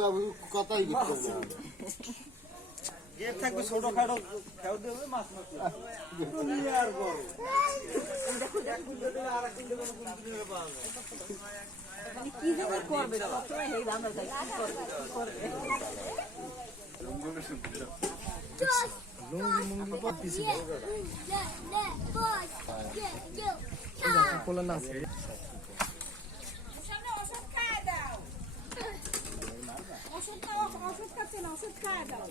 বাবু কথাই কিছু না থাকবে ছোটখাটো খেয়াল দেবে মাছ মাছ আর বড় কি জানি করবে সবসময় এই দাম দেয় কি করবে ওষুধ খাচ্ছে না ওষুধ খায় দাও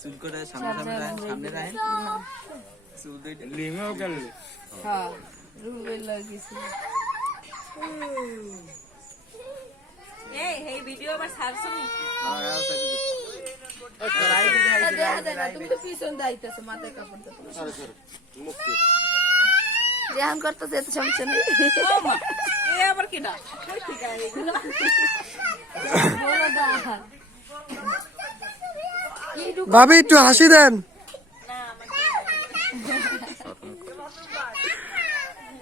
চুল করে সামনে রাখেন চুল দুইটা লিমেও গেল হ্যাঁ রুবেল লাগিয়েছে এই ভিডিও আবার ছাড়ছনি তুমি তো পিছন দাইতেছো মাথায় কাপড় দাও যেমন করতেছে এত সমস্যা নেই এ আবার কি না ভাবি একটু হাসি দেন।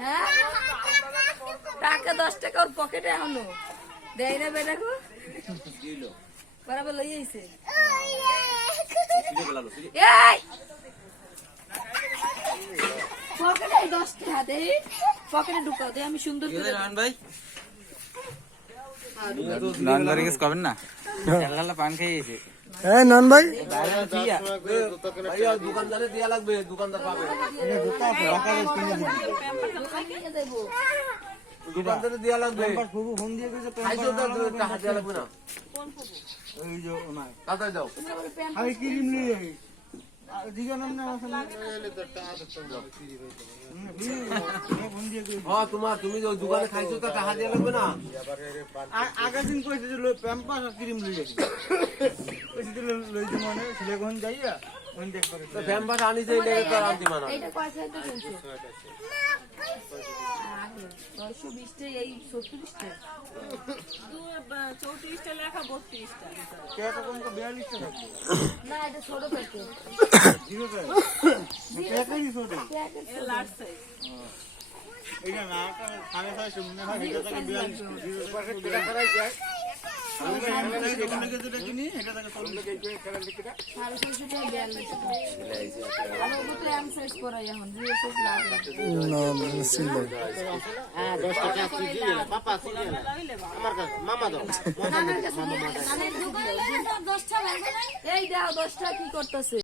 হ্যাঁ টাকা 10 টাকা ওর পকেটে এখনো দেয় না বেটাকো বরাবর লই আইছে পকেটে 10 টাকা দে পকেটে ঢুকাও দে আমি সুন্দর করে রহমান ভাই নন বারিকেস করবেন না চাল্লালা পান খেয়েছে হ্যাঁ নন ভাই দোকানদারে দিয়া লাগবে দোকানদার পাবে দোকানদারে দিয়া লাগবে ফোন দিয়ে গেছে খাইছো তো টাকা দিয়া লাগবে না এই যে ওনার তাড়াতাড়ি যাও আমি ক্রিম নিয়ে দিগা নাম না আসলে হ্যাঁ তুমি যে দোকানে খাইছো তো টাকা দিয়া লাগবে না আগের দিন কইছে যে প্যাম্পাস আর ক্রিম লই যাই কইছে যে লই যে মানে ছেলে কোন যাইয়া কোন দেখ করে তো ফ্যাম্পাস আনি যাই লাগে তো আনতি মানা এইটা কয় সাইতে কিনছো 120 টা এই 70 টা 34 টা লেখা 32 টা কে রকম কো 42 টাকা না এটা ছোট প্যাকেট জিরো প্যাকেটই ছোট এটা লার্জ সাইজ এইটা না সাড়ে 600 মনে হয় এটা থেকে 42 জিরো প্যাকেট টাকা রাই যায় আমি এটা যেটা কিনি এটা থেকে 40 টাকা খেলা লিখিটা 650 টাকা 42 টাকা আমি ওটা এম সাইজ করাই এখন জিরো সাইজ লাগে না ছিল হ্যাঁ 10 টাকা কেজি পাপা সিলে আমার কাছে মামা দাও আমি দোকানে 10টা লাগবে না এই দাও 10টা কি করতেছে